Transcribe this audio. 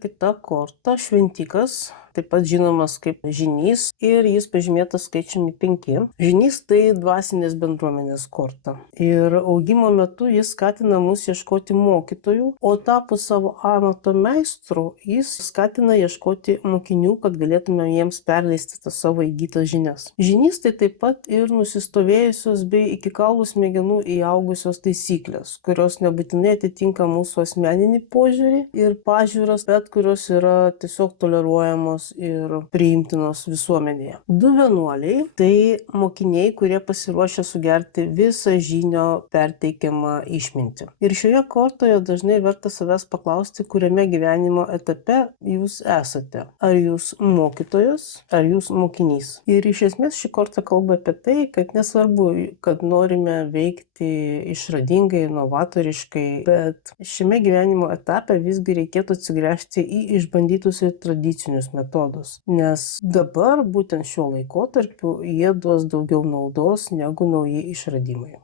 Kita korta - šventikas, taip pat žinomas kaip žynys ir jis pažymėtas skaičiumi 5. Žynys tai dvasinės bendruomenės korta. Ir augimo metu jis skatina mus ieškoti mokytojų, o tapus savo amato meistru, jis skatina ieškoti mokinių, kad galėtume jiems perleisti tas savo įgytas žinias. Žynys tai taip pat ir nusistovėjusios bei iki kaulų smegenų įaugusios taisyklės, kurios nebūtinai atitinka mūsų asmeninį požiūrį ir pažiūras, bet kurios yra tiesiog toleruojamos ir priimtinos visuomenėje. Du vienuoliai - tai mokiniai, kurie pasiruošę sugerti visą žynio perteikiamą išmintį. Ir šioje kortoje dažnai verta savęs paklausti, kuriame gyvenimo etape jūs esate. Ar jūs mokytojas, ar jūs mokinys. Ir iš esmės ši korta kalba apie tai, kad nesvarbu, kad norime veikti išradingai, inovatoriškai, bet šiame gyvenimo etape visgi reikėtų atsigręžti į išbandytus ir tradicinius metodus, nes dabar būtent šiuo laikotarpiu jie duos daugiau naudos negu nauji išradimai.